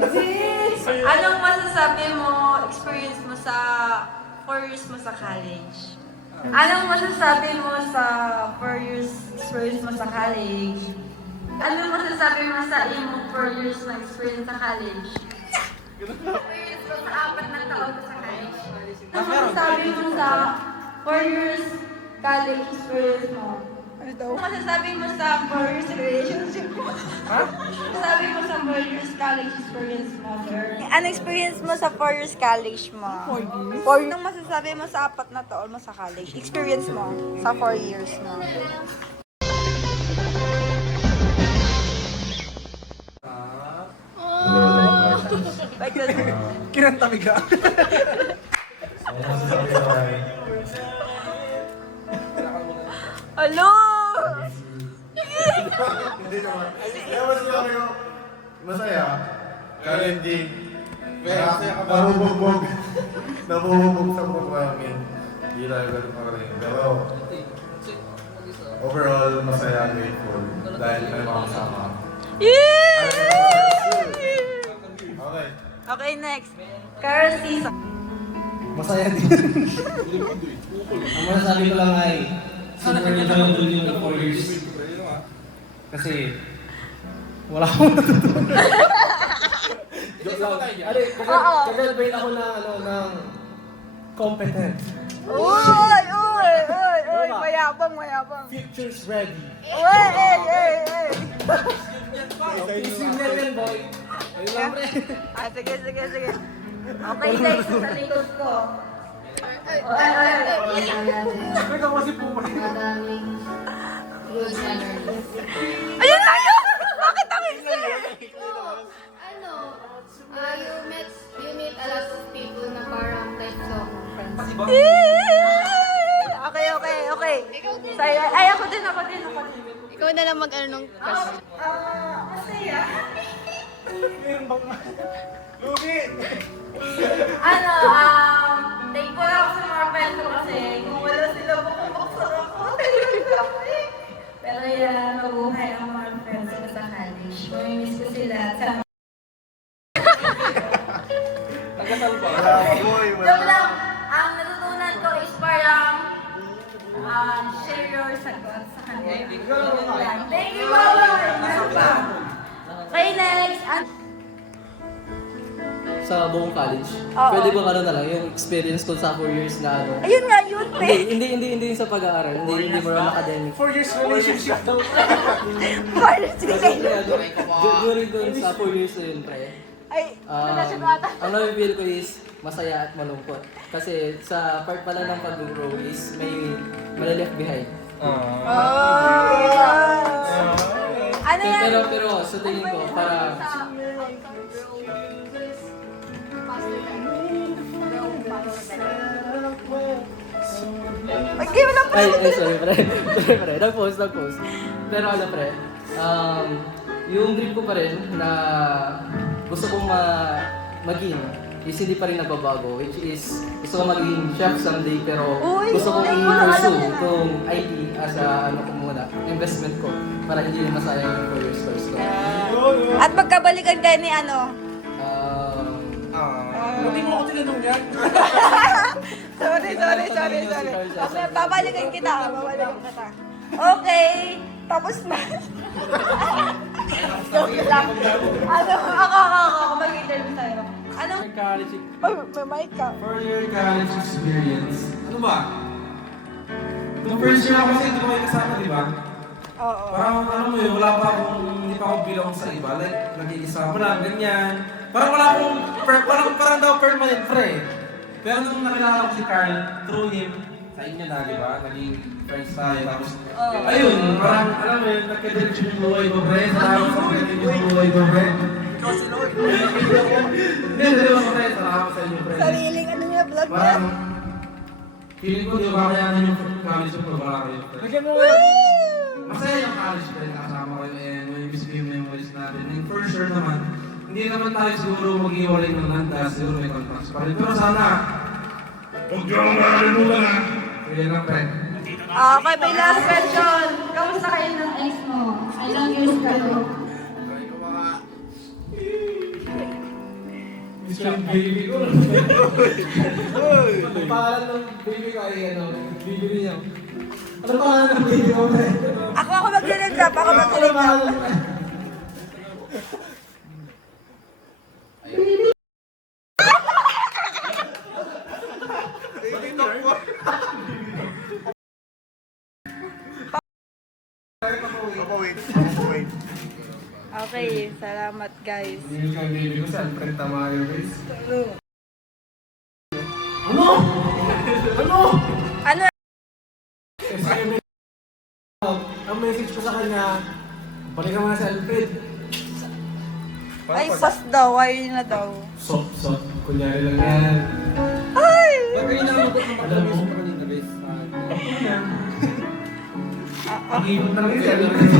Anong masasabi mo, experience mo sa 4 years mo sa college? Anong masasabi mo sa 4 years experience mo sa college? Anong masasabi mo sa iyong 4 years na experience sa college? Experience mo sa 4 na taon mo sa college? Anong masasabi mo sa 4 years college experience mo? Ano masasabi mo sa 4 years relationship mo? Ha? Masasabi mo sa 4 years college experience mo, sir? Ano experience mo sa 4 years college mo? 4 years? Anong masasabi mo sa 4 na taon mo sa college? Experience mo sa 4 years mo? Kinantami ka. Hello! Hindi naman. Kaya masaya. Kaya hindi. Nabubugbog. Nabubugbog sa buong namin. Hindi tayo ganun pa rin. Pero overall, masaya, grateful. Dahil may mga kasama. Okay. Okay, next. Carol Cisa. Masaya din. Ang masasabi ko lang ay super enjoyable yung 4 years. Kasi wala akong natutunan. Joke lang. Kag-graduate ako na ng competent. Uy! Mayabang. Future's ready. Uy! Isip yan, boy. Ayun lang, pre. Sige. Okay, next. Sa likod ko. Ikaw kasi pumalit. Madaming good memories. Ayun na yun! Bakit ang hindi? Ano, you meet a lot of people na parang types of friends. Okay. Ay, ako din. Ikaw na lang mag-ano nung question. Masaya. Meron bang lugi? Thankful ako sa mga friends ko kasi kung wala sila, bukong-buksan ako. Pero yan, mabuhay ang mga friends ko sa college. Mamimiss ko sila. Joke lang, ang natutunan ko is parang share your sagot sa kanila. Thank you, Mama! Okay, next. Sa buong college, Oo. pwede ba ano na lang, yung experience ko sa 4 years na ano? Ayun nga, yun, pe. Hindi sa pag-aaral, hindi more on academic. 4 years relationship daw. During dun sa 4 years na yun, pre, Ay, relasyon ata. ang na-feel ko is masaya at malungkot. Kasi sa part pala ng pag-grow is may left behind. Ano yan? Pero sa tingin ko, para Okay, wala pa. sorry, pre. Nag-post. Pero ano, pre, yung dream ko pa rin na gusto kong maging is hindi pa rin nagbabago, which is gusto kong maging chef someday, pero Uy, gusto kong ay, parang alam i-pursue niya na. itong IT as a investment ko para hindi rin masayang yung 4 years course ko. At magkabalikan kayo ni ano? Hindi mo ako tinanong yan. Sorry. Okay, babalikan kita. Okay, tapos na. Joke lang. Ako, mag-interview sa'yo. Ano? College, Oh, may mic ka. 4-year college experience. Ano ba? Nung first year ako kasi hindi ko kayo kasama, di ba? Oo. Parang ano mo yun, wala pa akong, hindi pa ako bilang sa iba. Like, nag-iisa mo lang, ganyan. Parang wala akong, parang daw permanent friend. Pero nung nakilala ko si Carl, through him, sa inyo na, di ba? Naging friends tayo. Tapos, ayun, parang, alam mo yun, nagka-diretso yung buhay ko, pre. Salamat sa pagkatin yung buhay ko, pre. Ikaw si Lloyd. Hindi, dalawa ko, pre. Salamat sa inyo, pre. Sariling ano niya, vlog niya. Parang, feeling ko, di ba kaya yung college yung pag-aaral yun, pre. Lagyan mo Masaya yung college, pre. Kasama ko yun, may yung memories natin. And for sure naman, hindi naman tayo siguro mag-iwalay ng landas, siguro may contracts pa rin. Pero sana, huwag yung makalimutan na. Sige lang, pre. Okay, may last question. Kamusta kayo ng ex mo? Ilang years kayo? Yung baby ko. Ang pangalan ng baby ko ay ano, baby niya. Ano pangalan ng baby ko? Ako mag-rap. Ako mag-rap. Wait. Okay, salamat guys. Yung baby ko si Alfred Tamayo, guys. Ano? Ano? Ang message ko sa kanya, balikan mo na si Alfred. Ay, pas daw. Ay, na daw. Sok. Kunyari lang yan. Ay! Ganyan na lang ako Alam mo? sa kanina, guys. Ang ibon na lang si Alfred.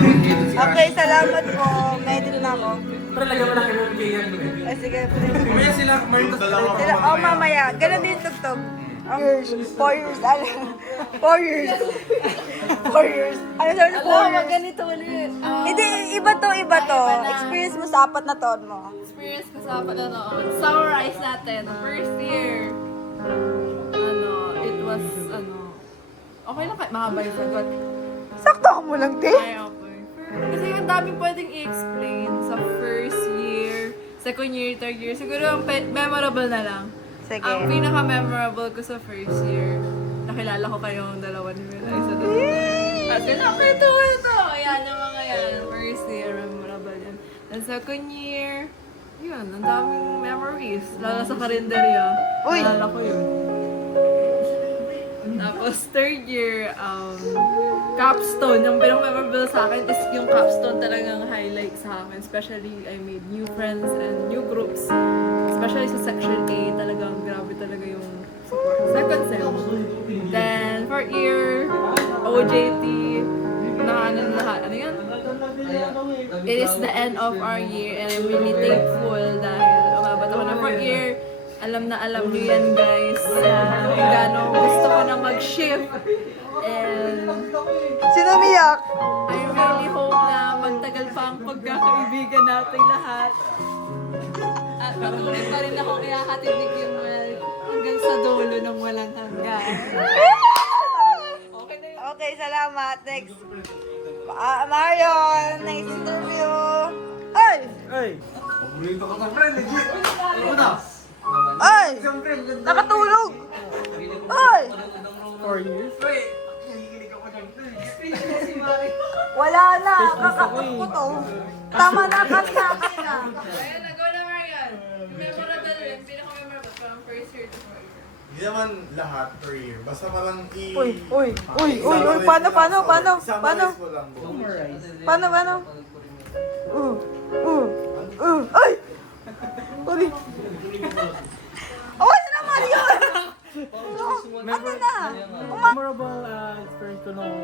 Okay, salamat po. May din na ako. Pero lagyan mo na kayo ng kaya. Ay, sige. Mamaya sila, Marita. Sila, mamaya. Ganun din tugtog. 4 years. Ano? 4 years. 4 years. Ano sabi na 4 years? ganito ulit. Hindi, iba to. Experience mo sa 4 na taon mo. Experience ko sa panonood. Summarize natin. First year. It was, okay lang kahit mahaba yun, but Sakto mo lang, te. ay okay. Kasi ang daming pwedeng i-explain sa first year, second year, third year. Siguro ang memorable na lang. Sige. Ang pinaka-memorable ko sa first year, nakilala ko kayong dalawa ni Mila. Isa doon. At sila, ito. Ayan yung mga yan. First year, memorable yan. And second year, yun, ang daming memories. Lalo sa karinderya. Uy! Naalala ko yun. Tapos third year, capstone. Yung pinaka-memorable sa akin is yung capstone talagang highlight sa akin. Especially, I made new friends and new groups. Especially sa section A, talagang grabe talaga yung support. Second sem. Then, fourth year, OJT, na lahat. Ano yan? It is the end of our year and I'm really thankful dahil umabot ako ng fourth year. Alam na alam niyo yan, guys. Kung gaano gusto ko na mag-shift. And Sino umiyak? I really hope na magtagal pa ang pagkakaibigan natin lahat. At patuloy pa rin akong ihahatid ni Kimwell hanggang sa dulo ng walang hanggan. Okay na yun. Okay, salamat. Next. Marion, next interview. Ay! Paborito ko ng friend, legit. Ano na? Ay! Nakatulog! Ay! 4 years? Wait, hinihilig ako ng friend. Wala na. Kakapot ko to. Tama na, kanta na. Ayan na, go na Marian. Memorable yun. Pinaka-memorable parang first year to fourth year. Hindi naman lahat per year. Basta parang Uy. Paano? Summarize mo lang, bro. Paano? Ay! Uli. Oh, na Marion! Ano na? Memorable experience ko nung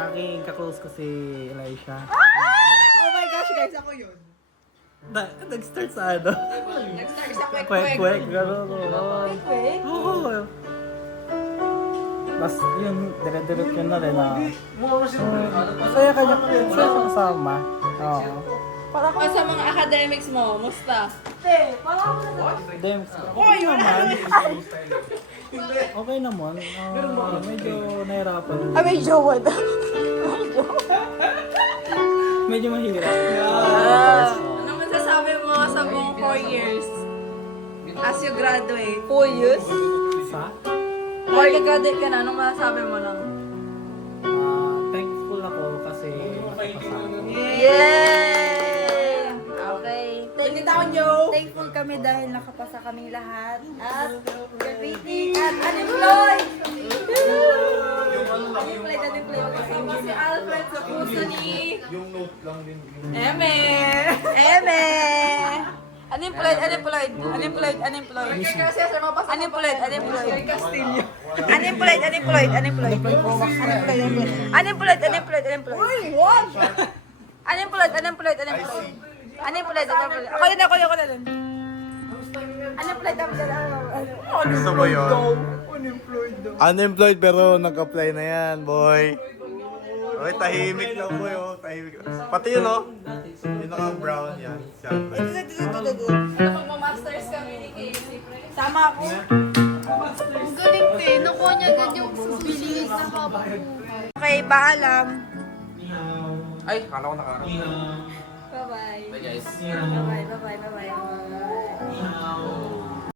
naging kaklose ko si Elisha. Oh my gosh, guys, ako yun. Nag-start sa ano? Nag-start sa Kwek-kwek, gano'n. Kwek? Oo. Tapos yun, dire-direct yun na rin na. Saya kasama. Oo. Para ko Sa mga academics mo, musta? Dems. Okay naman. Okay naman. Medyo nahirapan. may jowa daw. Medyo mahirap. Ano masasabi mo sa buong 4 years? As you graduate? 4 years? Sa? Or graduate ka na, anong masasabi mo lang? Thankful ako kasi nakapasa ako. Yay! Okay. Thankful kami dahil nakapasa kaming lahat. At graduating at unemployed! Unemployed. Kasama si Alfred sa puso ni Yung note lang din. Eme! Eme! Unemployed. Unemployed. Unemployed. Ako na din. Gusto mo yun? Unemployed pero nag-apply na yan, boy. Okay, tahimik lang, boy. Oh. Tahimik. Pati yun, oh. Yung naka-brown yan. Siya. Ano pag ma-master ako. Ang galing te, nakuha niya agad yung susunod na habang buhay. Okay, paalam. Ay, kala ko naka. Bye-bye. Bye guys. Bye-bye, bye-bye, bye-bye.